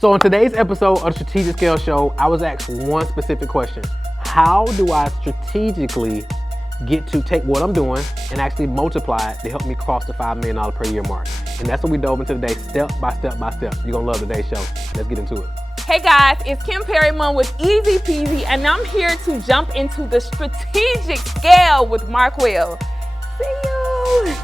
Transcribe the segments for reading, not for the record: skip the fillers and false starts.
So on today's episode of the Strategic Scale Show, I was asked one specific question. How do I strategically get to take what I'm doing and actually multiply it to help me cross the $5 million per year mark? And that's what we dove into today, step by step by step. You're gonna love today's show. Let's get into it. Hey guys, it's Kim Perrymond with EZPZ, and I'm here to jump into the strategic scale with Markwell. See you.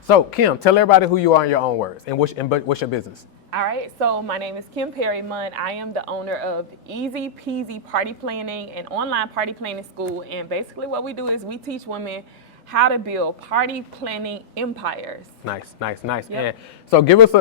So Kim, tell everybody who you are in your own words and what's your business. All right, so my name is Kim Perrymond. I am the owner of EZPZ Party Planning, an online party planning school. And basically what we do is we teach women how to build party planning empires. Nice. Yep. And so give us,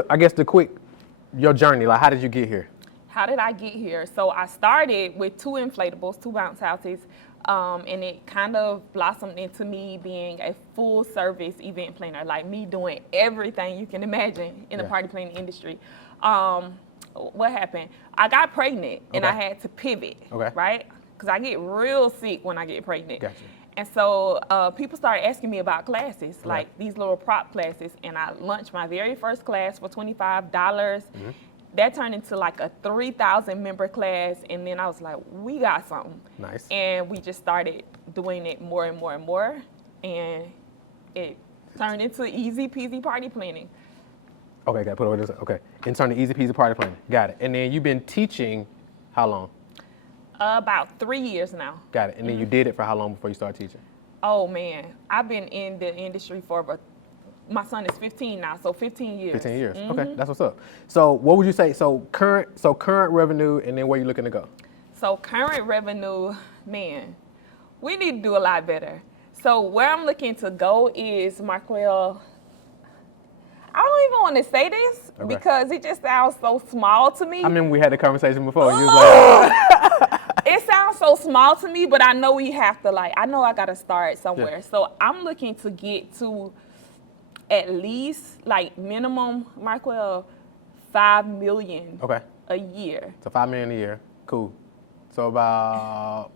your journey. Like, how did you get here? How did I get here? So I started with two inflatables, two bounce houses, and it kind of blossomed into me being a full service event planner, like me doing everything you can imagine in the party planning industry. What happened? I got pregnant and I had to pivot, right? Because I get real sick when I get pregnant. Gotcha. And so people started asking me about classes, like these little prop classes, and I launched my very first class for $25. That turned into like a 3,000 member class, and then I was like, we got something. Nice. And we just started doing it more and more and more, and it turned into EZPZ Party Planning. Okay, got to put over this. Okay, and turned to EZPZ Party Planning. Got it. And then you've been teaching how long? About 3 years now. Got it. And then you did it for how long before you started teaching? Oh man, I've been in the industry for my son is 15 now, so 15 years. 15 years. Okay, that's what's up. So what would you say? So current revenue, and then where you looking to go? So current revenue, man, we need to do a lot better. So where I'm looking to go is, Markwell, I don't even want to say this because it just sounds so small to me. I mean, we had the conversation before. You was like, it sounds so small to me, but I know we have to, I know I got to start somewhere. Yeah. So I'm looking to get to at least, minimum, Markwell, $5 million a year. So $5 million a year. Cool. So about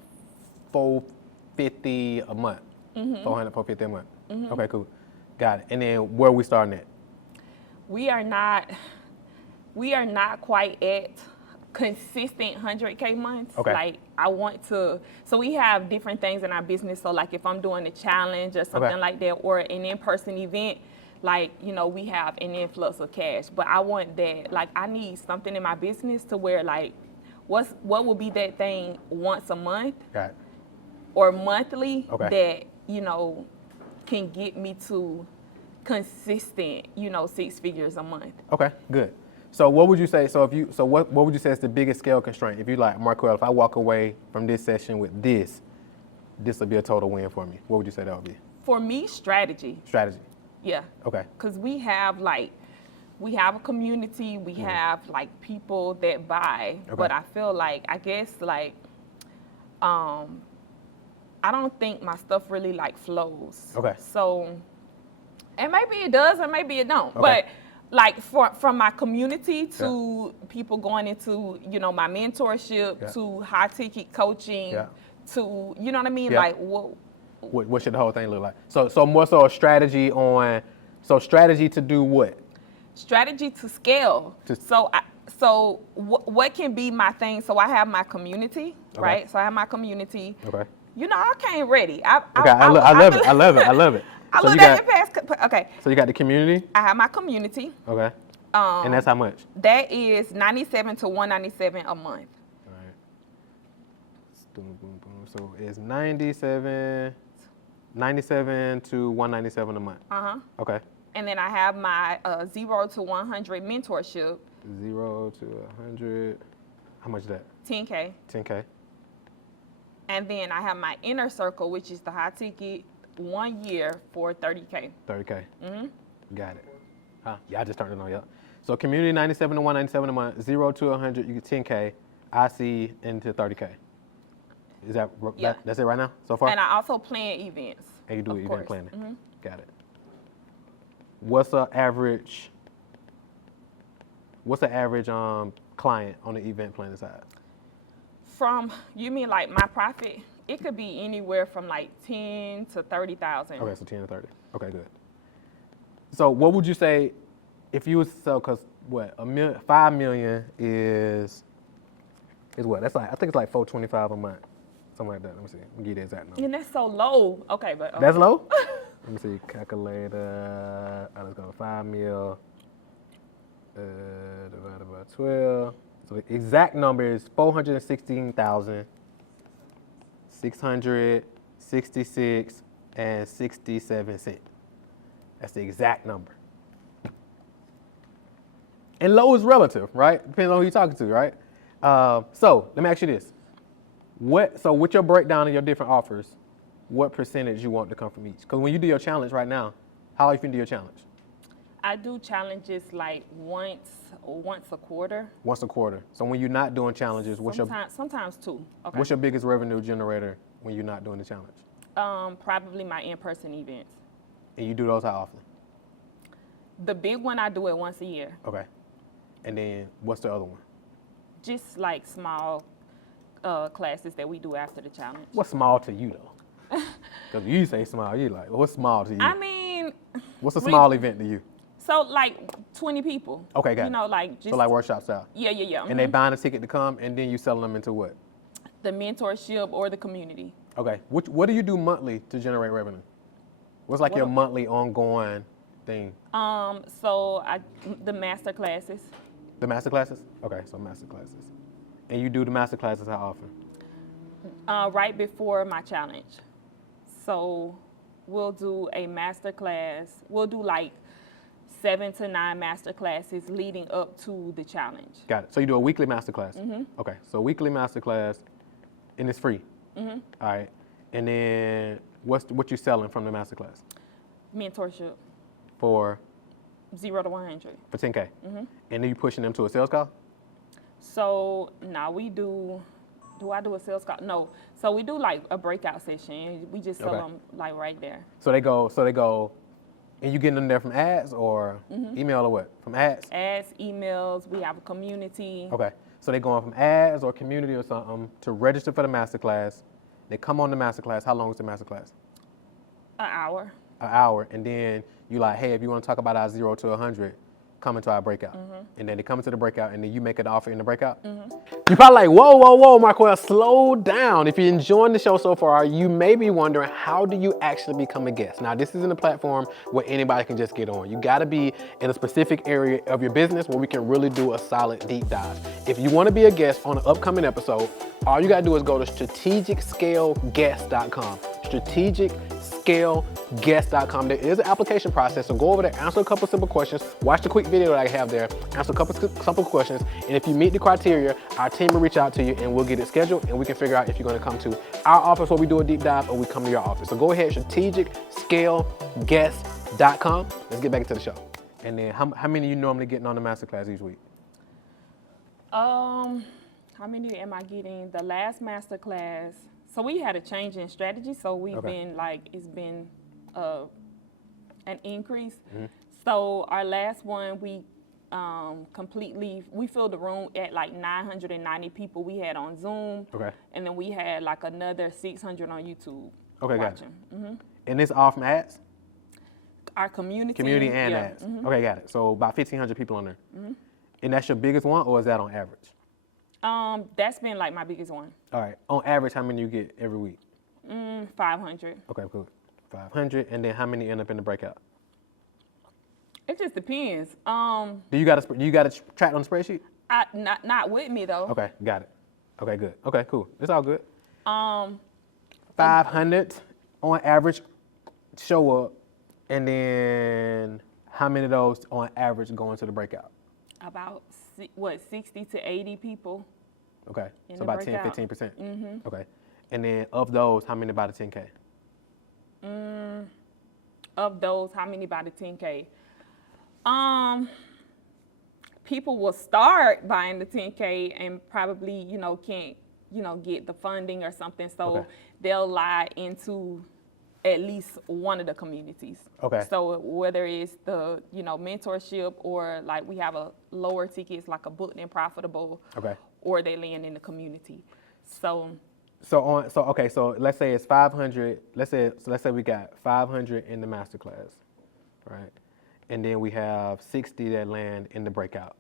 $450 a month. $450 a month. Okay, cool. Got it. And then where are we starting at? We are not quite at consistent 100K months. Okay. I want to, so we have different things in our business. So if I'm doing a challenge or something like that, or an in-person event, we have an influx of cash. But I want that, I need something in my business to where what would be that thing once a month or monthly that, can get me to consistent, 6 figures a month. Okay, good. So what would you say? What would you say is the biggest scale constraint? If you Markwell, if I walk away from this session with this will be a total win for me. What would you say that would be? For me, strategy. Strategy. Yeah. Okay. Because we have a community, we have people that buy, but I feel I don't think my stuff really flows. Okay. So, and maybe it does, or maybe it don't. But from my community to people going into my mentorship to high ticket coaching to you know what I mean, what should the whole thing look like? So more so a strategy on, strategy to do what? Strategy to scale. So what can be my thing? So I have my community, right? So I have my community. Okay. I came ready. I love it. I love it. I love that in past. Okay. So you got the community? I have my community. Okay. And that's how much? That is $97 to $197 a month. All right. Boom, boom, boom. So it's $97 to $197 a month. Okay. And then I have my 0 to 100 mentorship. 0 to 100. How much is that? $10K. $10K. And then I have my inner circle, which is the high ticket, 1 year for $30K. $30K. Got it. Yeah, I just turned it on. Yeah. So community $97 to $197 a month. 0 to 100, you get $10K. IC into $30K. Is that that's it right now so far? And I also plan events. And you do event planning. Got it. What's the average client on the event planning side? You mean my profit? It could be anywhere from 10 to 30,000. Okay, so 10 to 30. Okay, good. So what would you say if you was to sell, because what 5 million is what? That's like I think it's like 425 a month, something like that. Let me see. Let me get the exact number. And that's so low. Okay, but okay. That's low. Let me see. Calculator. Let's go 5 mil divided by 12. So the exact number is 416,666 and 67 cents. That's the exact number. And low is relative, right? Depends on who you're talking to, right? So let me ask you this. So with your breakdown of your different offers, what percentage you want to come from each? Because when you do your challenge right now, how often do your challenge? I do challenges like once a quarter. Once a quarter. So when you're not doing challenges, sometimes two. Okay. What's your biggest revenue generator when you're not doing the challenge? Probably my in-person events. And you do those how often? The big one, I do it once a year. Okay. And then what's the other one? Just like small classes that we do after the challenge. What's small to you though? Because you say small, you like, what's small to you? I mean, what's a small event to you? So like 20 people. Okay, got it. You know, like just. So like workshop style. Yeah. And they buying a ticket to come, and then you sell them into what? The mentorship or the community. Okay. What do you do monthly to generate revenue? What's like your monthly ongoing thing? The master classes. The master classes? Okay, so master classes. And you do the master classes how often? Right before my challenge. So we'll do a master class. We'll do like 7 to 9 master classes leading up to the challenge. Got it. So you do a weekly master class? Mm-hmm. Okay, so weekly master class, and it's free? Mm-hmm. All right. And then what you selling from the master class? Mentorship. For? 0 to 100. For 10K? Mm-hmm. And then you pushing them to a sales call? So now we do I do a sales call? No. So we do like a breakout session. We just sell them like right there. So they go, and you getting them there from ads or email or what? From ads? Ads, emails. We have a community. Okay. So they going from ads or community or something to register for the masterclass. They come on the masterclass. How long is the masterclass? An hour. An hour. And then you like, hey, if you want to talk about our 0 to 100, come into our breakout. And then they come into the breakout, and then you make an offer in the breakout. You're probably like, whoa, Marquel, slow down. If you're enjoying the show so far, you may be wondering, how do you actually become a guest? Now, this isn't a platform where anybody can just get on. You got to be in a specific area of your business where we can really do a solid deep dive. If you want to be a guest on an upcoming episode, all you got to do is go to strategicscaleguest.com. strategicscaleguest.com. There is an application process, so go over there, answer a couple simple questions, watch the quick video that I have there, answer a couple simple questions, and if you meet the criteria, our team will reach out to you and we'll get it scheduled, and we can figure out if you're going to come to our office where we do a deep dive, or we come to your office. So go ahead, strategicscaleguest.com. Let's get back into the show. And then how many are you normally getting on the masterclass each week? How many am I getting? The last masterclass, so we had a change in strategy, so we've been like, it's been an increase. So our last one, we filled the room at like 990 people we had on Zoom. Okay. And then we had like another 600 on YouTube. Okay, watching. Got it. And this all from ads? Our community. Community and ads. Okay, got it. So about 1,500 people on there. And that's your biggest one, or is that on average? That's been like my biggest one. All right. On average, how many you get every week? 500. Okay, cool. 500. And then how many end up in the breakout? It just depends. Do you got to track on the spreadsheet? Not with me though. Okay, got it. Okay, good. Okay, cool. It's all good. 500 on average show up, and then how many of those on average go into the breakout? About 60 to 80 people. Okay, so about 10-15%. Okay, and then of those, how many buy the 10K? Of those, how many buy the 10K? People will start buying the 10K and probably, can't, get the funding or something. So they'll lie into at least one of the communities. Okay. So whether it's the, mentorship, or like we have a lower ticket, it's like a booked and profitable. Okay. Or they land in the community. So let's say it's 500. Let's say we got 500 in the masterclass, right? and then we have 60 that land in the breakout.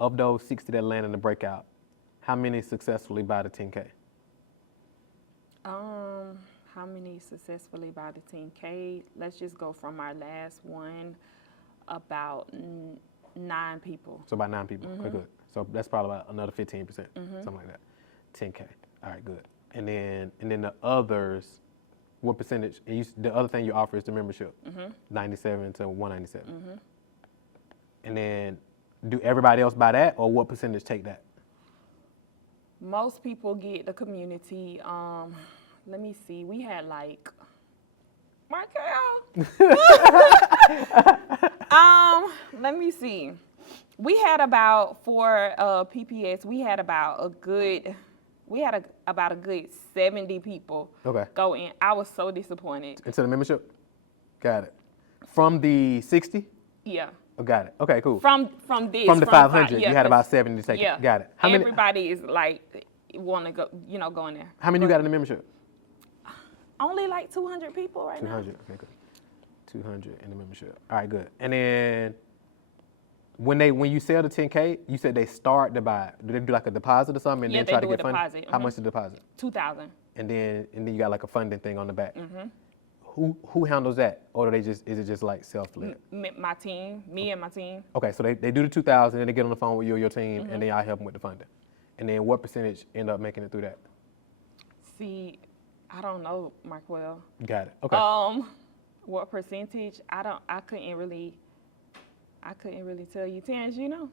Of those 60 that land in the breakout, how many successfully buy the 10K? How many successfully buy the 10K? Let's just go from our last one, about 9 people. So about 9 people. Okay, good. So that's probably about another 15%, something like that. 10K. All right, good. And then the others, what percentage? And the other thing you offer is the membership, 97 to 197. And then, do everybody else buy that, or what percentage take that? Most people get the community. Let me see. We had like Markel. Let me see. We had about for PPS. We had about a good 70 people go in. I was so disappointed. Into the membership? Got it. From the 60? Yeah. Oh, got it. Okay, cool. From the 500, you had about 70 to take it. Got it. How everybody is like want to go, go in there. How many you got in the membership? Only like 200 people right 200. Now. 200. Okay, good. 200 in the membership. All right, good. And then when you sell the 10K, you said they start to buy. Do they do like a deposit or something and then try to get funding? How much is the deposit? $2,000. And then you got like a funding thing on the back. Who handles that, or is it just like self-led? My team, me and my team. Okay, so they do the 2,000, and they get on the phone with you or your team, and then y'all help them with the funding. And then what percentage end up making it through that? See, I don't know, Markwell. Got it. Okay. What percentage? I couldn't really tell you. Terrence, you know?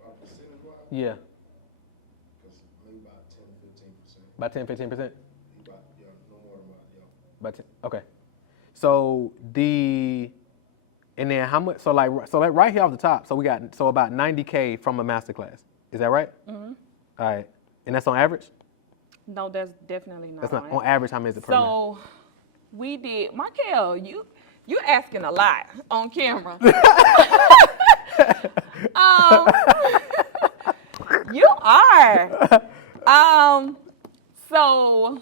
About percentage-wise? Yeah. Maybe about 10-15%. About 10-15%? No more than that, yeah. About 10, okay. So and then how much? So like right here off the top. So we got about 90K from a masterclass. Is that right? All right. And that's on average? No, that's definitely not. That's not on average. How many is it per So we did, Markel, you asking a lot on camera. You are. So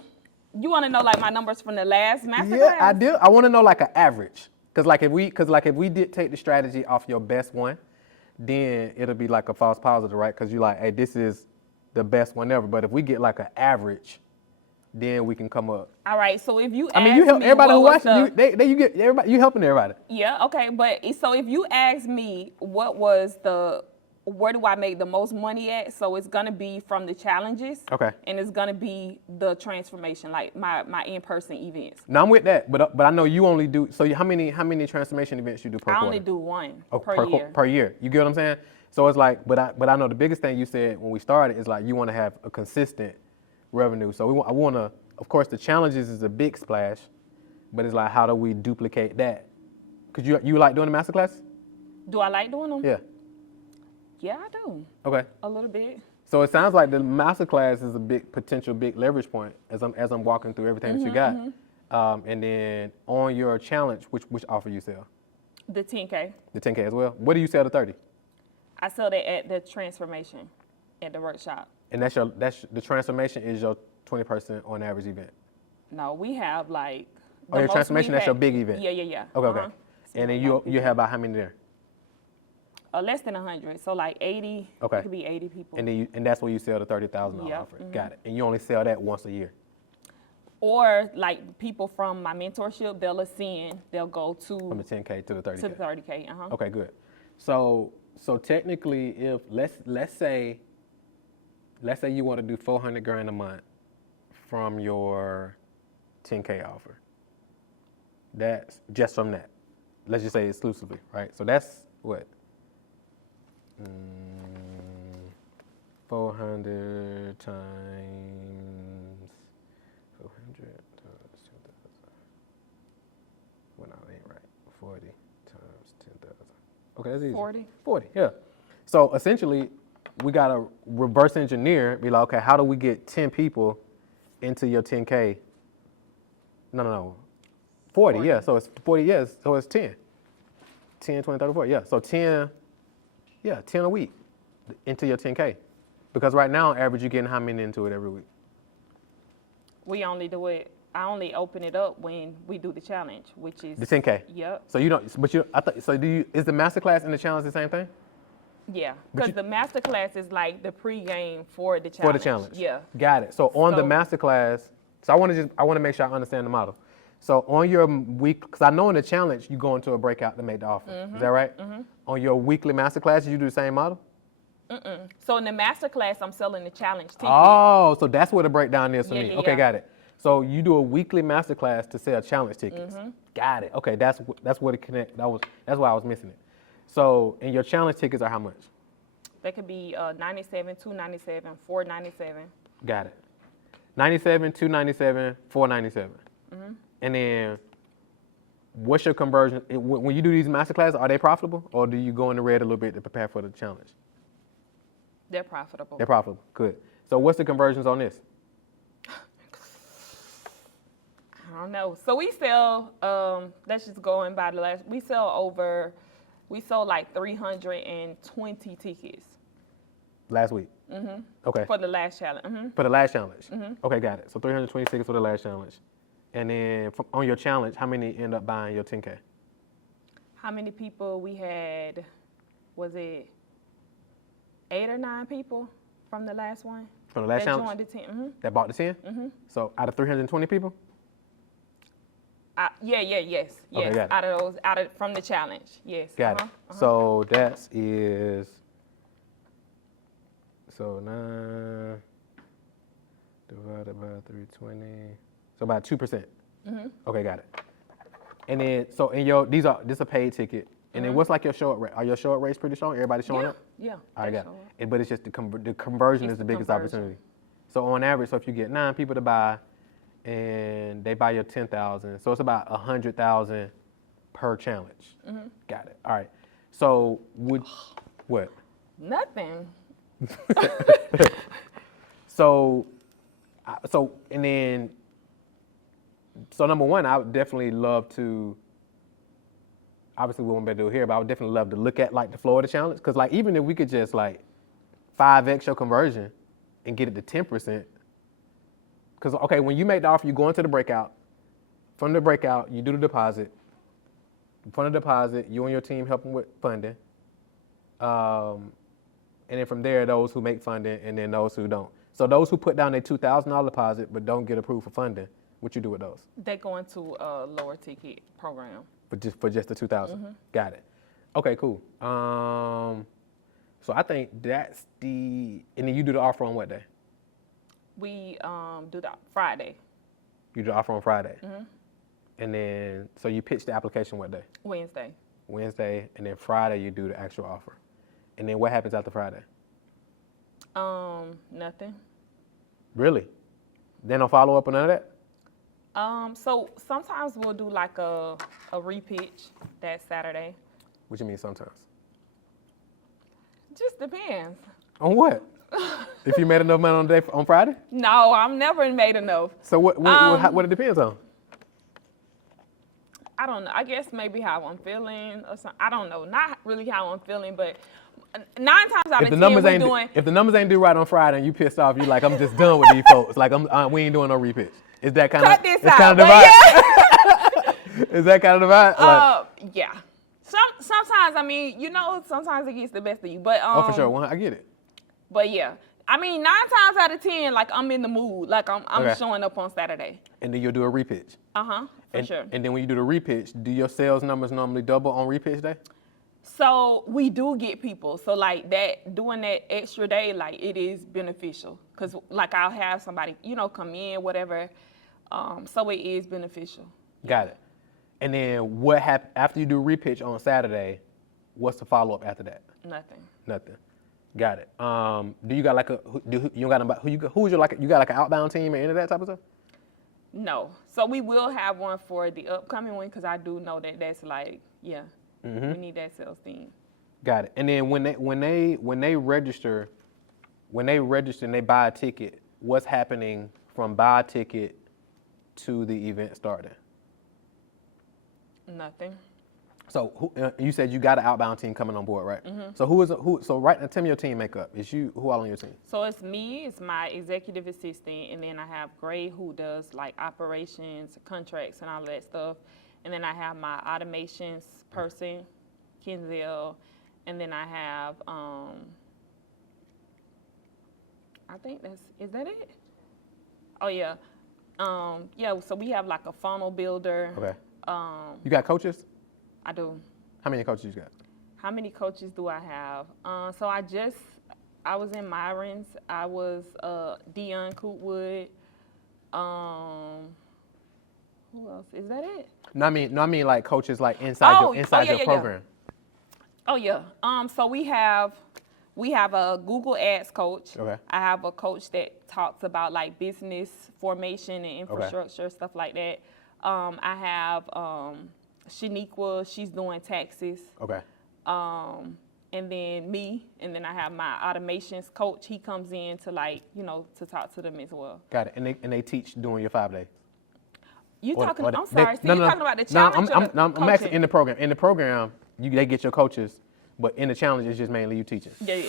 you want to know like my numbers from the last masterclass? Yeah, I do. I want to know like an average. Cause if we did take the strategy off your best one, then it'll be like a false positive, right? Cause you're like, hey, this is the best one ever. But if we get like an average, then we can come up. All right. So if you, you help everybody who watches. You get everybody. You helping everybody. Yeah. Okay. But so if you ask me, where do I make the most money at? So it's gonna be from the challenges. Okay. And it's gonna be the transformation, like my in-person events. Now I'm with that, but I know you only do. So how many transformation events you do per quarter? I only do one per year. You get what I'm saying? So it's like, but I know the biggest thing you said when we started is like you want to have a consistent revenue. So I want to, of course, the challenges is a big splash, but it's like how do we duplicate that? Cause you like doing the masterclass? Do I like doing them? Yeah. Yeah, I do. Okay. A little bit. So it sounds like the masterclass is a potential big leverage point as I'm walking through everything that you got. And then on your challenge, which offer you sell? The 10K. The 10K as well. What do you sell to 30? I sell that at the transformation at the workshop. And that's the transformation is your 20% on average event. No, we have like. Your transformation, that's your big event. Yeah. Okay. And then you have about how many there? Less than 100, so like 80. Okay. It could be 80 people. And that's where you sell the $30,000 offer. Got it. And you only sell that once a year. Or like people from my mentorship, they'll ascend. They'll go to from the 10K to the 30K. To the 30K. Okay, good. So technically, if let's say you want to do $400,000 a month from your 10K offer. That's just from that. Let's just say exclusively, right? So that's what. 400 times 400 times 10,000. Well, no, it ain't right. 40 times 10,000. Okay, that's easy. 40, yeah. So essentially, we got to reverse engineer, be like, okay, how do we get 10 people into your 10K? No. 40, yeah. So it's 40 years. So it's 10. 10, 20, 30, 40, yeah. So 10. Yeah, 10 a week into your 10K. Because right now, on average, you're getting how many into it every week? We only do it I only open it up when we do the challenge, which is The 10K. Yep. So you don't, but you, I thought, so do you, is the masterclass and the challenge the same thing? Yeah, But because the master class is like the pregame for the challenge. For the challenge. Yeah. Got it. So on the So- masterclass, so I want to make sure I understand the model. So on your week, because I know in the challenge you go into a breakout to make the offer. Is that right? On your weekly masterclass, you do the same model? So in the master class, I'm selling the challenge ticket. Oh, so that's what the breakdown is for Yeah, me. yeah, Okay, yeah. got it. So you do a weekly masterclass to sell challenge tickets. Got it. Okay, that's what it connect. That's why I was missing it. So and your challenge tickets are how much? That could be 97, 297, 497. Got it. 97, 297, 497. And then what's your conversion? When you do these masterclasses, are they profitable or do you go in the red a little bit to prepare for the challenge? They're profitable. They're profitable. Good. So what's the conversions on this? I don't know. So we sell, let's just go in by the last, we sold like 320 tickets Last week. Okay. for the last challenge. For the last challenge. Okay, got it. So 326 for the last challenge. And then on your challenge, how many end up buying your 10K? How many people we had? Was it 8 or 9 people from the last one? From the last that challenge? joined the 10. That bought the 10? So out of 320 people? Yes. got it. From the challenge, yes. Got it. So that is, so 9 divided by 320. So about 2%. Okay, got it. And then, so in this is a paid ticket. And then what's like your show up rate? Are your show up rates pretty strong? Everybody showing up? Yeah. All right, they got show up. it. But it's just the conversion It's is the the biggest conversion. opportunity. So on average, so if you get 9 people to buy and they buy your 10,000, so it's about 100,000 per challenge. Got it. All right. So what? Nothing. So and then, so number one, I would definitely love to, obviously we won't be able to do it here, but I would definitely love to look at like the Florida challenge. Cause like, even if we could just like 5x your conversion and get it to 10%. Cause okay, when you make the offer, you go into the breakout. From the breakout, you do the deposit. From the deposit, you and your team help them with funding. And then from there, those who make funding and then those who don't. So those who put down their $2,000 deposit but don't get approved for funding, what you do with those? They go into a lower ticket program. For just the 2,000. Got it. Okay, cool. So I think that's and then you do the offer on what day? We do that Friday, You do the offer on Friday. And then, so you pitch the application what day? Wednesday. Wednesday, and then Friday you do the actual offer. And then what happens after Friday? Nothing. Really? They don't follow up on none of that? So sometimes we'll do like a repitch that Saturday. What you mean sometimes? Just depends. On what? If you made enough money on Friday? No, I've never made enough. So what it depends on? I don't know. I guess maybe how I'm feeling or something. I don't know. Not really how I'm feeling, but 9 times out of 10 we're doing. If the numbers ain't due right on Friday and you pissed off, you like, I'm just done with these folks. Like we ain't doing no repitch. Is that kind of? Cut this it's out. kind of But divide. yeah. Is that kind of divide? Like, Yeah. Sometimes, I mean, sometimes it gets the best of you. But oh, for sure. I get it. But yeah. I mean, 9 times out of 10, like I'm in the mood. Like I'm Okay. showing up on Saturday. And then you'll do a repitch. For sure. And then when you do the repitch, do your sales numbers normally double on repitch day? So we do get people. So like doing that extra day, like it is beneficial. Cause like I'll have somebody, come in, whatever. So it is beneficial. Got it. And then what happens after you do repitch on Saturday? What's the follow up after that? Nothing. Got it. Do you got like you got like an outbound team or any of that type of stuff? No. So we will have one for the upcoming one because I do know that's like, we need that sales team. Got it. And then when they register and they buy a ticket, what's happening from buy a ticket to the event starting? Nothing. So you said you got an outbound team coming on board, right? So who? So right now, tell me your team makeup. Is you who all on your team? So it's me, it's my executive assistant, and then I have Gray who does like operations, contracts, and all that stuff. And then I have my automations person, Kenzel, and then I have I think is that it? Oh yeah. Yeah, so we have like a funnel builder. Okay. You got coaches? I do. How many coaches you got? How many coaches do I have? So I was in Myron's. I was Dion Cootwood. Who else? Is that it? No, I mean like coaches like inside your program. Oh yeah. So we have a Google Ads coach. Okay. I have a coach that talks about like business formation and infrastructure, stuff like that. I have Shaniqua, she's doing taxes. Okay. And then me, and then I have my automations coach. He comes in to to talk to them as well. Got it. And they teach during your 5 days. I'm sorry. So you're talking about the challenge? I'm actually in the program. In the program, they get your coaches, but in the challenge, it's just mainly you teaching. Yeah.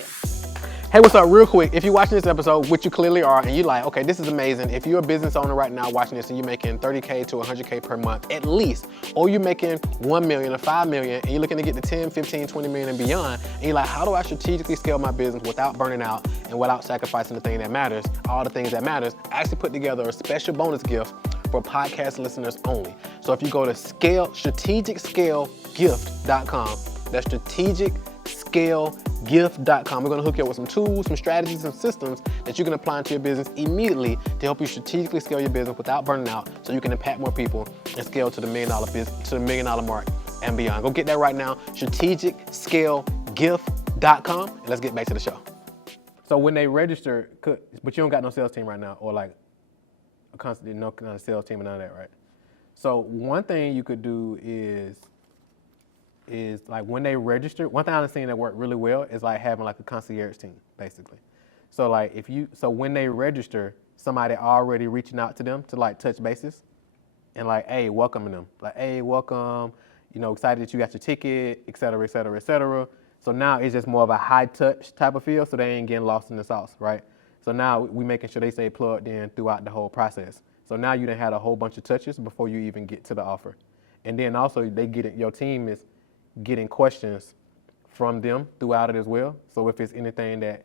Hey, what's up? Real quick, if you're watching this episode, which you clearly are, and you're like, okay, this is amazing. If you're a business owner right now watching this and you're making $30K to $100K per month at least, or you're making $1 million or $5 million, and you're looking to get to 10, 15, 20 million and beyond, and you're like, how do I strategically scale my business without burning out and without sacrificing the thing that matters, all the things that matters? I actually put together a special bonus gift for podcast listeners only. So if you go to strategicscalegift.com, that's strategicscalegift.com. We're gonna hook you up with some tools, some strategies, and systems that you can apply into your business immediately to help you strategically scale your business without burning out, so you can impact more people and scale to the $1 million business, to the $1 million mark and beyond. Go get that right now, strategicscalegift.com, and let's get back to the show. So when they register, but you don't got no sales team right now, or like constantly no sales team and none of that, right? So one thing you could do is like when they register, one thing I've seen that work really well is like having like a concierge team, basically. So like when they register, somebody already reaching out to them to like touch bases and like, hey, welcoming them. Like, hey, welcome, excited that you got your ticket, et cetera, et cetera, et cetera. So now it's just more of a high touch type of feel, so they ain't getting lost in the sauce, right? So now we making sure they stay plugged in throughout the whole process. So now you done had a whole bunch of touches before you even get to the offer. And then also your team is getting questions from them throughout it as well. So if it's anything that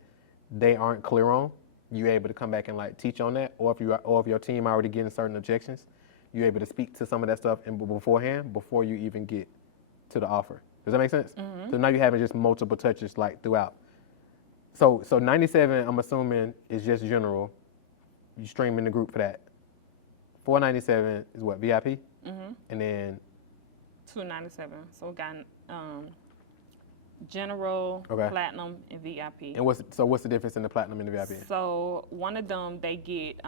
they aren't clear on, you're able to come back and like teach on that. Or if your team already getting certain objections, you're able to speak to some of that stuff beforehand before you even get to the offer. Does that make sense? Mm-hmm. So now you're having just multiple touches like throughout. So 97, I'm assuming, is just general. You stream in the group for that. 497 is what, VIP? Mm-hmm. And then 297. So we got general, platinum, and VIP. And what's the difference in the platinum and the VIP? So one of them, they get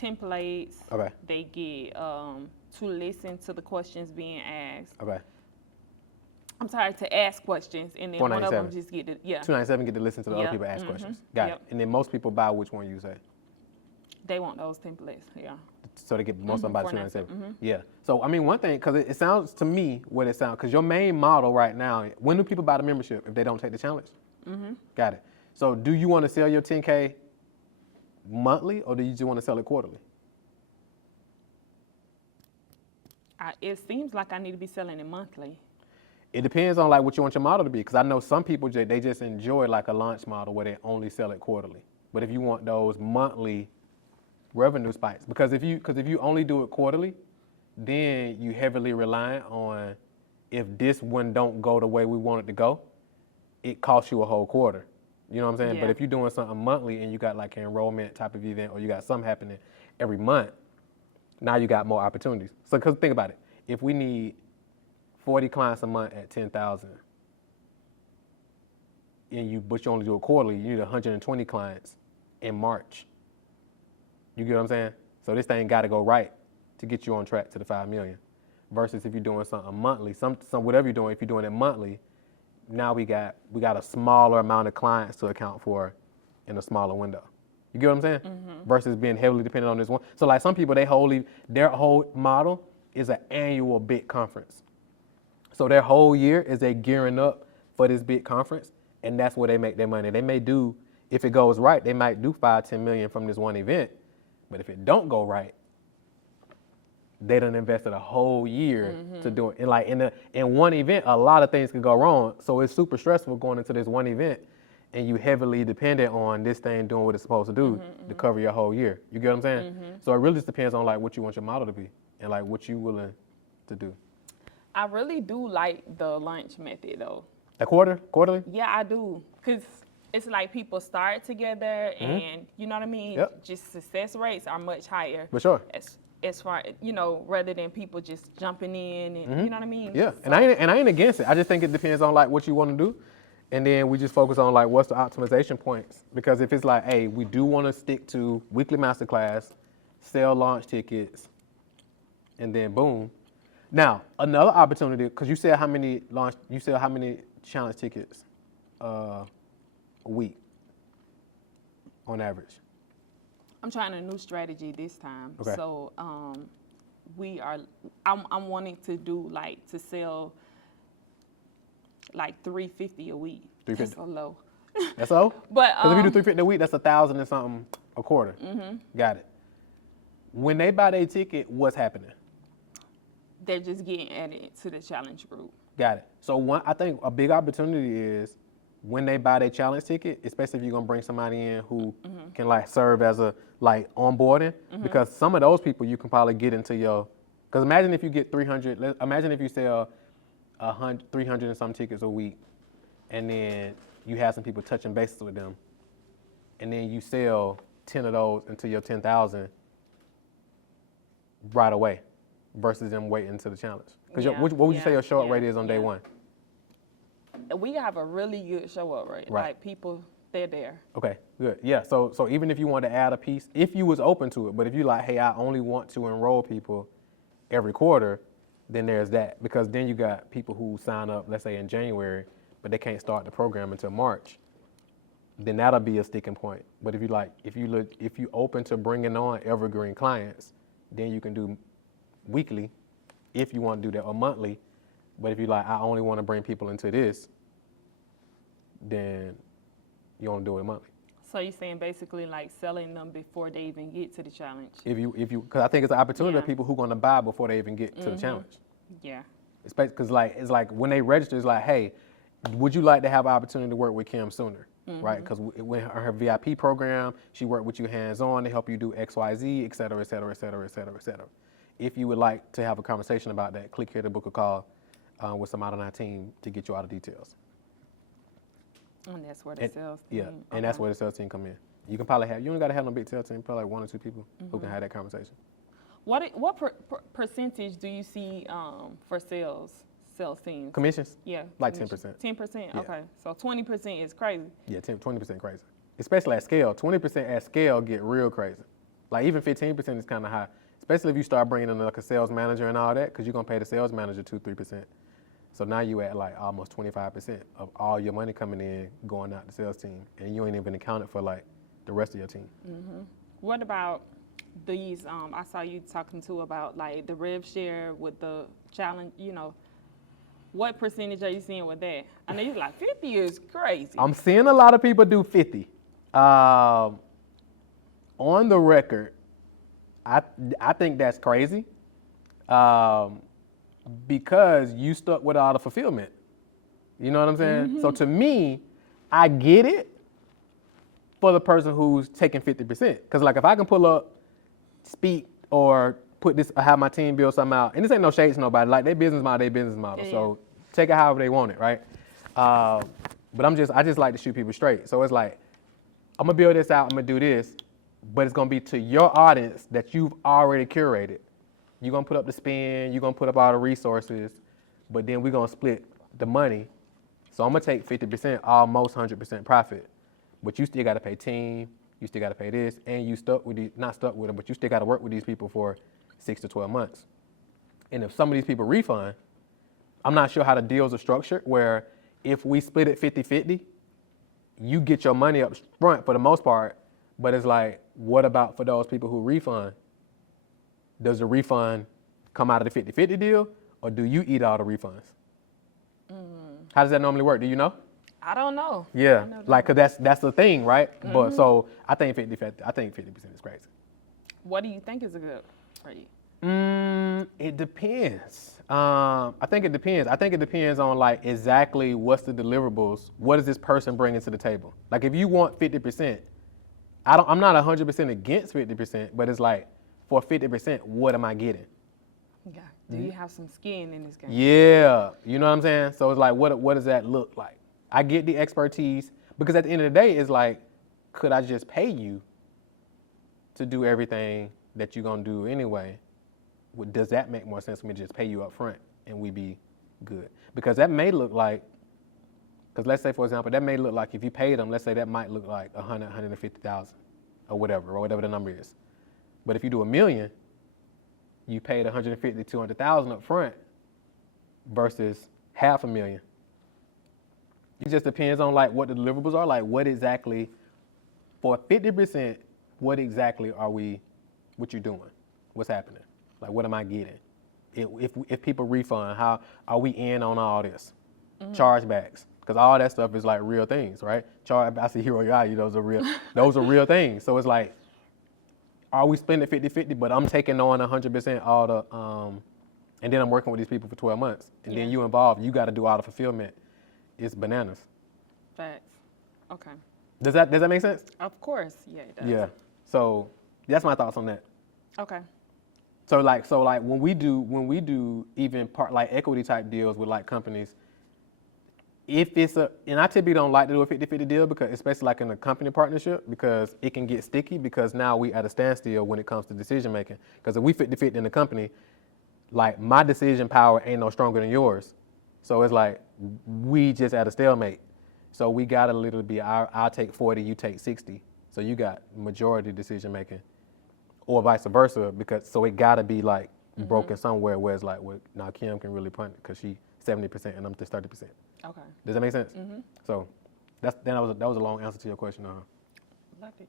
templates. Okay. They get to listen to the questions being asked. Okay. I'm sorry, to ask questions, and then one of them just get to, 297 get to listen to the other people ask questions. Got it. And then most people buy which one you say? They want those templates, yeah. So they get most of them by 297. Mm-hmm. Yeah. So I mean, one thing, because it sounds to me what it sounds, because your main model right now, when do people buy the membership if they don't take the challenge? Mm-hmm. Got it. So do you want to sell your 10K monthly, or do you just want to sell it quarterly? It seems like I need to be selling it monthly. It depends on like what you want your model to be, because I know some people they just enjoy like a launch model where they only sell it quarterly. But if you want those monthly revenue spikes, because if you only do it quarterly, then you heavily reliant on, if this one don't go the way we want it to go, it costs you a whole quarter. You know what I'm saying? Yeah. But if you're doing something monthly and you got like an enrollment type of event, or you got something happening every month, now you got more opportunities. So because think about it, if we need 40 clients a month at 10,000, but you only do it quarterly, you need 120 clients in March. You get what I'm saying? So this thing got to go right to get you on track to the 5 million. Versus if you're doing something monthly, some whatever you're doing, if you're doing it monthly, now we got a smaller amount of clients to account for in a smaller window. You get what I'm saying? Mm-hmm. Versus being heavily dependent on this one. So like some people, their whole model is an annual big conference. So their whole year is they gearing up for this big conference, and that's where they make their money. They may do, if it goes right, they might do 5-10 million from this one event, but if it don't go right, they done invested a whole year to do it. And like in one event, a lot of things could go wrong. So it's super stressful going into this one event, and you heavily dependent on this thing doing what it's supposed to do to cover your whole year. You get what I'm saying? So it really just depends on like what you want your model to be and like what you willing to do. I really do like the lunch method though. A quarterly? Yeah, I do. Because it's like people start together and, you know what I mean? Yep. Just success rates are much higher. For sure. As far, you know, rather than people just jumping in and, you know what I mean? Yeah, So, and I ain't against it. I just think it depends on like what you want to do, and then we just focus on like what's the optimization points. Because if it's like, hey, we do want to stick to weekly masterclass, sell launch tickets, and then boom. Now another opportunity, because you sell how many challenge tickets a week on average? I'm trying a new strategy this time. Okay. So I'm wanting to do like to sell like 350 a week. 350. That's so low. That's all? But Because if you do 350 a week, that's 1,000 and something a quarter. Got it. When they buy their ticket, what's happening? they're just getting added to the challenge group. Got it. So I think a big opportunity is when they buy their challenge ticket, especially if you're gonna bring somebody in who can like serve as a like onboarding, because some of those people you can probably get into your. Because imagine if you get 300. Imagine if you sell 300 and some tickets a week, and then you have some people touching bases with them, and then you sell 10 of those into your 10,000 right away, versus them waiting to the challenge. Because what would you say your show up rate is on day one? We have a really good show up rate. Right. Like people, they're there. Okay, good. Yeah, so even if you want to add a piece, if you was open to it, but if you like, hey, I only want to enroll people every quarter, then there's that. Because then you got people who sign up, let's say in January, but they can't start the program until March. Then that'll be a sticking point. But if you open to bringing on evergreen clients, then you can do weekly, if you want to do that, or monthly. But if you like, I only want to bring people into this, then you want to do it monthly. So you're saying basically like selling them before they even get to the challenge? If you, because I think it's an opportunity of people who are going to buy before they even get to the challenge. Yeah. Because it's like when they register, it's like, hey, would you like to have an opportunity to work with Kim sooner, right? Because when her VIP program, she worked with you hands-on to help you do X, Y, Z, et cetera, et cetera, et cetera, et cetera, et cetera. If you would like to have a conversation about that, click here to book a call with somebody on our team to get you all the details. And that's where the sales team. Yeah, and that's where the sales team come in. You can probably have, you don't got to have no big sales team, probably like 1 or 2 people who can have that conversation. What percentage do you see for sales teams? Commissions? Yeah. Like commission. 10%. 10%? Yeah. Okay. So 20% is crazy. Yeah, 20% crazy. Especially at scale. 20% at scale get real crazy. Like even 15% is kind of high. Especially if you start bringing in like a sales manager and all that, because you're going to pay the sales manager 2-3%. So now you at like almost 25% of all your money coming in, going out the sales team. And you ain't even accounted for like the rest of your team. What about these, I saw you talking too about like the rev share with the challenge, you know, what percentage are you seeing with that? I know you're like 50 is crazy. I'm seeing a lot of people do 50. On the record, I think that's crazy because you stuck with all the fulfillment. You know what I'm saying? So to me, I get it for the person who's taking 50%. Because like if I can pull up, speak, or put this, have my team build something out, and this ain't no shade to nobody, like their business model. So take it however they want it, right? But I just like to shoot people straight. So it's like, I'm gonna build this out, I'm gonna do this, but it's gonna be to your audience that you've already curated. You're gonna put up the spend, you're gonna put up all the resources, but then we're gonna split the money. So I'm gonna take 50%, almost 100% profit, but you still gotta pay team, you still gotta pay this, and you not stuck with them, but you still gotta work with these people for 6 to 12 months. And if some of these people refund, I'm not sure how the deals are structured, where if we split it 50-50, you get your money up front for the most part, but it's like, what about for those people who refund? Does the refund come out of the 50-50 deal, or do you eat all the refunds? How does that normally work? Do you know? I don't know. Yeah, I know like, cause that's the thing, right? But so I think 50%. I think 50% is crazy. What do you think is a good rate? It depends. I think it depends. I think it depends on like exactly what's the deliverables. What is this person bringing to the table? Like if you want 50%, I'm not 100% against 50%, but it's like for 50%, what am I getting? Yeah. Do you have some skin in this game? Yeah, you know what I'm saying? So it's like, what does that look like? I get the expertise because at the end of the day, it's like, could I just pay you to do everything that you're gonna do anyway? Does that make more sense for me to just pay you up front and we be good? Because that may look like, because let's say for example, that may look like if you paid them, let's say that might look like 150,000 or whatever the number is. But if you do $1 million, you paid 150, 200,000 up front versus $500,000. It just depends on like what the deliverables are, like what exactly, for 50%, what exactly what you're doing? What's happening? Like what am I getting? If people refund, how are we in on all this? Chargebacks, because all that stuff is like real things, right? I see Hero AI, those are real things. So it's like, are we spending 50-50, but I'm taking on 100% all the, and then I'm working with these people for 12 months, and then you involved, you got to do all the fulfillment. It's bananas. Facts. Okay. Does that make sense? Of course, yeah, it does. Yeah. So that's my thoughts on that. Okay. So like when we do even part like equity type deals with like companies, if it's and I typically don't like to do a 50-50 deal because especially like in a company partnership because it can get sticky because now we at a standstill when it comes to decision making. Because if we 50-50 in the company, like my decision power ain't no stronger than yours. So it's like we just at a stalemate. So we got to literally be I'll take 40, you take 60. So you got majority decision making, or vice versa, because so it got to be like broken somewhere where it's like, well, now Kim can really punt because she 70% and I'm just 30%. Okay. Does that make sense? So that was a long answer to your question. Love it.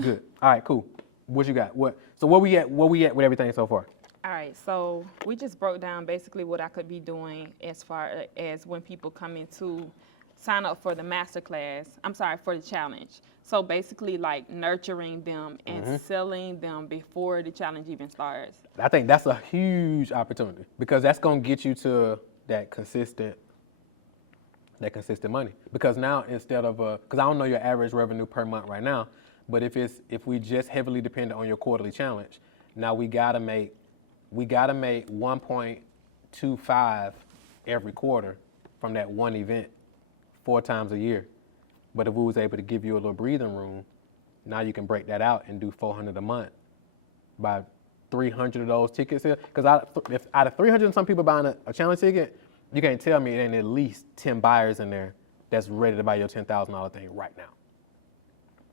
Good. All right, cool. What you got? So where we at with everything so far? All right, so we just broke down basically what I could be doing as far as when people come in to sign up for the masterclass. I'm sorry, for the challenge. So basically like nurturing them and selling them before the challenge even starts. I think that's a huge opportunity because that's going to get you to that consistent money. Because now instead of, because I don't know your average revenue per month right now, but if we just heavily depend on your quarterly challenge, now we gotta make 1.25 every quarter from that one event 4 times a year. But if we was able to give you a little breathing room, now you can break that out and do 400 a month by 300 of those tickets here. Because if out of 300 and some people buying a challenge ticket, you can't tell me there ain't at least 10 buyers in there that's ready to buy your $10,000 thing right now.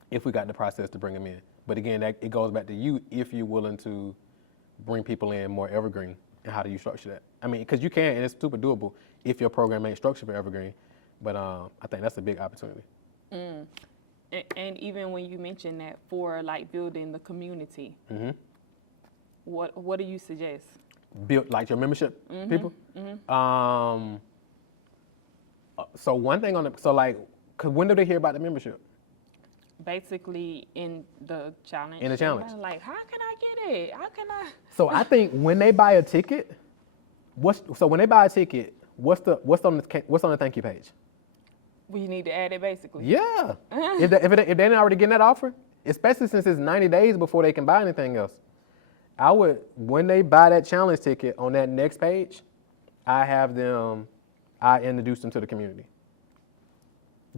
If we got the process to bring them in. But again, it goes back to you if you're willing to bring people in more evergreen. And how do you structure that? I mean, because you can, and it's super doable if your program ain't structured for evergreen. But I think that's a big opportunity. And even when you mention that for like building the community, what do you suggest? Build like your membership people. So one thing cause when do they hear about the membership? Basically in the challenge. In the challenge. Like, how can I get it? How can I? So I think when they buy a ticket, what's on the thank you page? We need to add it basically. Yeah. If they're not already getting that offer, especially since it's 90 days before they can buy anything else, when they buy that challenge ticket on that next page, I introduce them to the community.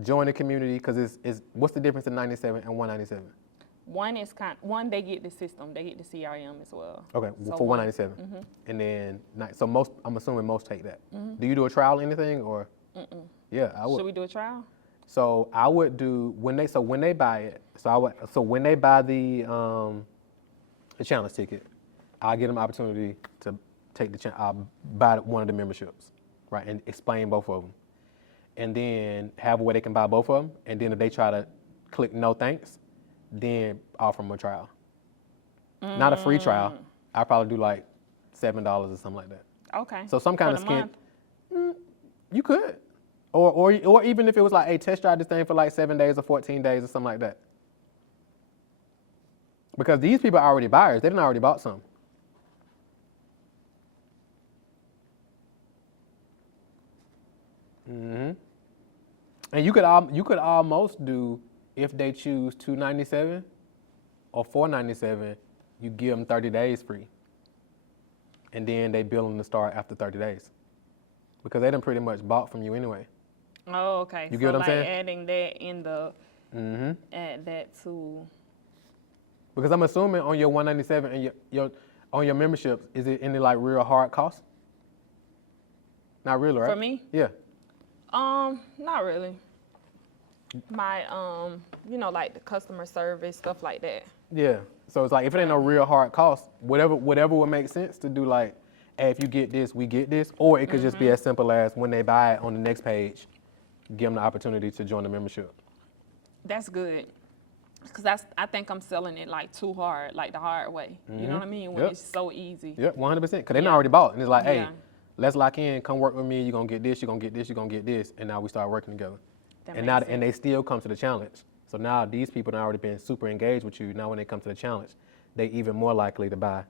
Join the community, because what's the difference in 97 and 197? One they get the system, they get the CRM as well. Okay, So for 197. And then, I'm assuming most take that. Do you do a trial or anything, or? Yeah, I would. Should we do a trial? So I would do, when they buy it, when they buy the challenge ticket, I'll give them an opportunity to I'll buy one of the memberships, right, and explain both of them. And then have a way they can buy both of them. And then if they try to click no thanks, then offer them a trial. Not a free trial. I'll probably do like $7 or something like that. Okay. So some kind of skin. You could. Or even if it was like, hey, test drive this thing for like 7 days or 14 days or something like that. Because these people are already buyers. They done already bought some. Mm-hmm. And you could almost do, if they choose $297 or $497, you give them 30 days free. And then they bill them to start after 30 days. Because they done pretty much bought from you anyway. Oh, okay. You get what I'm saying? Adding that in the, add that to. Because I'm assuming on your 197 and your on your memberships, is it any like real hard costs? Not really, right? For me? Yeah. Not really. My, like the customer service, stuff like that. Yeah. So it's like, if it ain't no real hard cost, whatever would make sense to do, like, hey, if you get this, we get this. Or it could just be as simple as when they buy it on the next page, give them the opportunity to join the membership. That's good. Because I think I'm selling it like too hard, like the hard way. You know what I mean? When it's so easy. Yep, 100%. Because they done already bought. And it's like, hey, Yeah. let's lock in, come work with me, you're going to get this, you're going to get this, you're going to get this. And now we start working together. And they still come to the challenge. So now these people have already been super engaged with you. Now when they come to the challenge, they even more likely to buy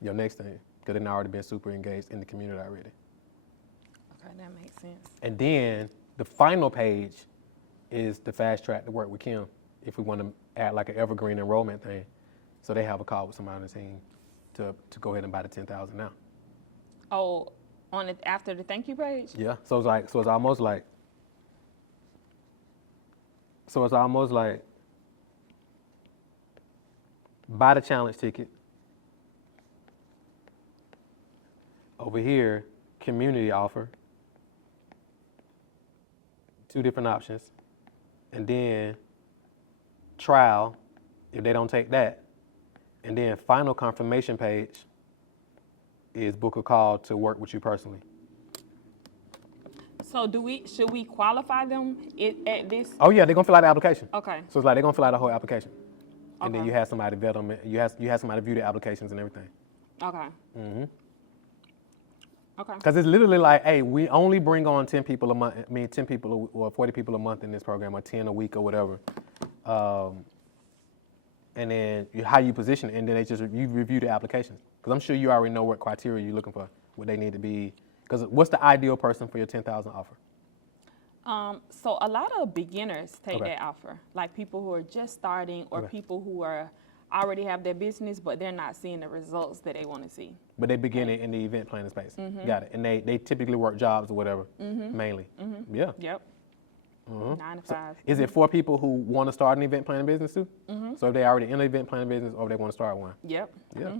your next thing because they've already been super engaged in the community already. Okay, that makes sense. And then the final page is the fast track to work with Kim if we want to add like an evergreen enrollment thing. So they have a call with somebody on the team to go ahead and buy the 10,000 now. Oh, on it after the thank you page? Yeah. So it's almost like buy the challenge ticket. Over here, community offer. 2 different options. And then trial, if they don't take that. And then final confirmation page is book a call to work with you personally. So should we qualify them at this? Oh yeah, they're gonna fill out the application. Okay. So it's like they're gonna fill out the whole application. And then Okay. you have somebody vet them. You have somebody view the applications and everything. Okay. Okay. Because it's literally like, hey, we only bring on 10 people a month. 10 people or 40 people a month in this program, or 10 a week or whatever. And then how you position it, and then you review the applications. Because I'm sure you already know what criteria you're looking for, what they need to be. Because what's the ideal person for your 10,000 offer? So a lot of beginners take Okay. that offer, like people who are just starting or Okay. people who already have their business, but they're not seeing the results that they want to see. But they begin it in the event planning space. Got it. And they typically work jobs or whatever, mainly. Yeah. Yep. 9 to 5. Is it for people who want to start an event planning business too? So if they already in the event planning business or if they want to start one? Yep. Yeah.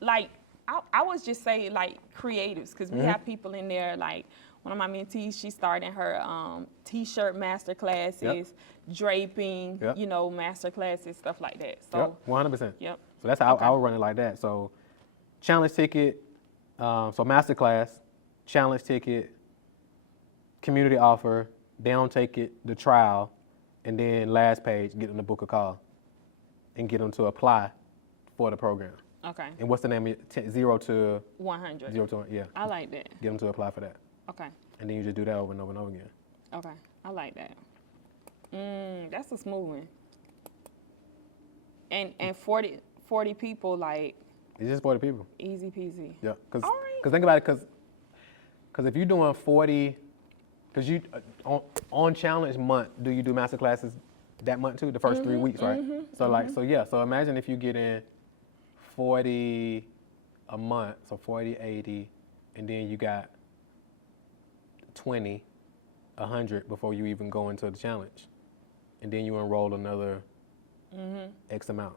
Like I was just say like creatives, because we have people in there, like one of my mentees, she's starting her t-shirt master classes, draping, Yep. master classes, stuff like that. So Yep, 100%. Yep. So that's how Okay. I would run it like that. So challenge ticket, so masterclass, challenge ticket, community offer, they don't take it, the trial, and then last page, get them to book a call and get them to apply for the program. Okay. And what's the name? 0 to 100. 0 to 1, yeah. I like that. Get them to apply for that. Okay. And then you just do that over and over and over again. Okay. I like that. That's a smooth one. And 40 people, like, It's just 40 people. easy peasy. Yeah. All right. Because think about it, because if you're doing 40, because you on challenge month, do you do master classes that month too? The first 3 weeks, right? So imagine if you get in 40 a month, so 40, 80, and then you got 20, 100 before you even go into the challenge, and then you enroll another X amount.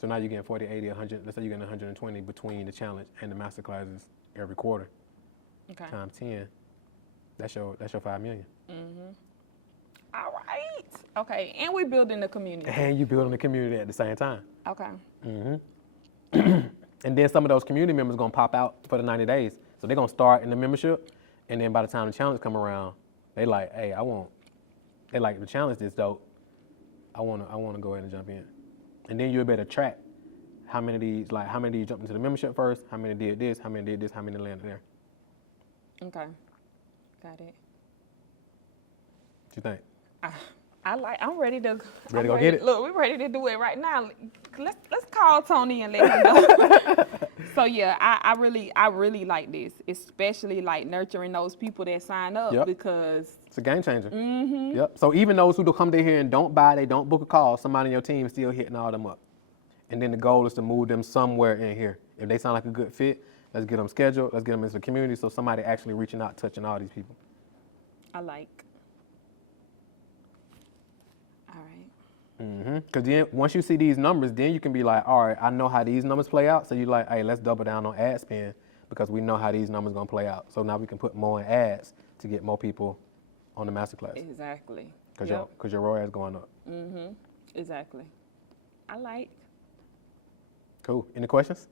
So now you're getting 40, 80, 100. Let's say you're getting 120 between the challenge and the master classes every quarter. Okay. Times 10. That's your 5 million. All right. Okay. And we're building the community. And you building the community at the same time. Okay. And then some of those community members gonna pop out for the 90 days. So they're gonna start in the membership, and then by the time the challenge come around, they like, hey, they like the challenge is dope. I wanna go ahead and jump in. And then you'll better track how many of these jumped into the membership first, how many did this, how many did this, how many landed there. Okay. Got it. What you think? I'm ready to. Ready to go get it? Look, we're ready to do it right now. Let's call Tony and let him know. So yeah, I really like this, especially like nurturing those people that sign up Yep. because It's a game changer. Yep. So even those who come in here and don't buy, they don't book a call, somebody on your team is still hitting all them up. And then the goal is to move them somewhere in here. If they sound like a good fit, let's get them scheduled. Let's get them into the community so somebody actually reaching out, touching all these people. I like. All right. Because then once you see these numbers, then you can be like, all right, I know how these numbers play out. So you're like, hey, let's double down on ad spend because we know how these numbers going to play out. So now we can put more in ads to get more people on the masterclass. Exactly. Because your ROAS going up. Exactly. I like. Cool. Any questions?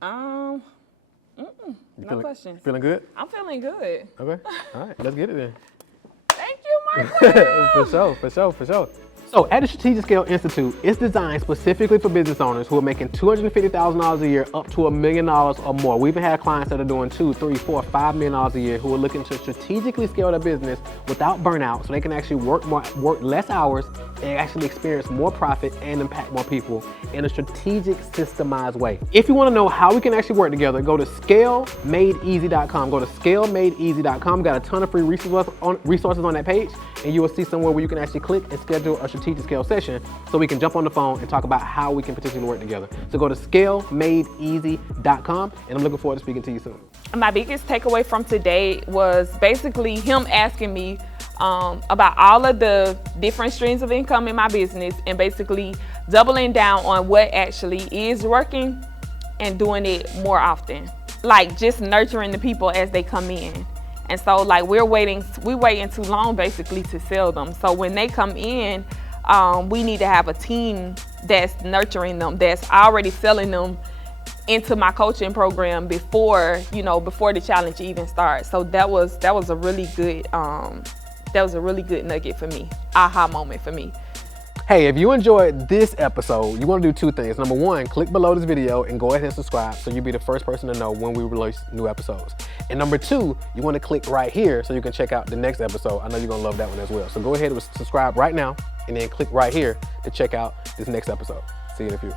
No questions. Feeling good? I'm feeling good. Okay. All right. Let's get it then. Thank you, Michael. For sure. So at the Strategic Scale Institute, it's designed specifically for business owners who are making $250,000 a year up to $1 million or more. We even have clients that are doing $2, $3, $4, $5 million a year who are looking to strategically scale their business without burnout so they can actually work less hours and actually experience more profit and impact more people in a strategic, systemized way. If you want to know how we can actually work together, go to scalemadeeasy.com. Go to scalemadeeasy.com. Got a ton of free resources on that page, and you will see somewhere where you can actually click and schedule a strategic scale session so we can jump on the phone and talk about how we can potentially work together. So go to scalemadeeasy.com, and I'm looking forward to speaking to you soon. My biggest takeaway from today was basically him asking me about all of the different streams of income in my business and basically doubling down on what actually is working and doing it more often. Like just nurturing the people as they come in. And so like we're waiting too long basically to sell them. So when they come in, we need to have a team that's nurturing them, that's already selling them into my coaching program before the challenge even starts. So that was a really good nugget for me, aha moment for me. Hey, if you enjoyed this episode, you want to do two things. Number one, click below this video and go ahead and subscribe so you'll be the first person to know when we release new episodes. And number two, you want to click right here so you can check out the next episode. I know you're going to love that one as well. So go ahead and subscribe right now and then click right here to check out this next episode. See you in a few.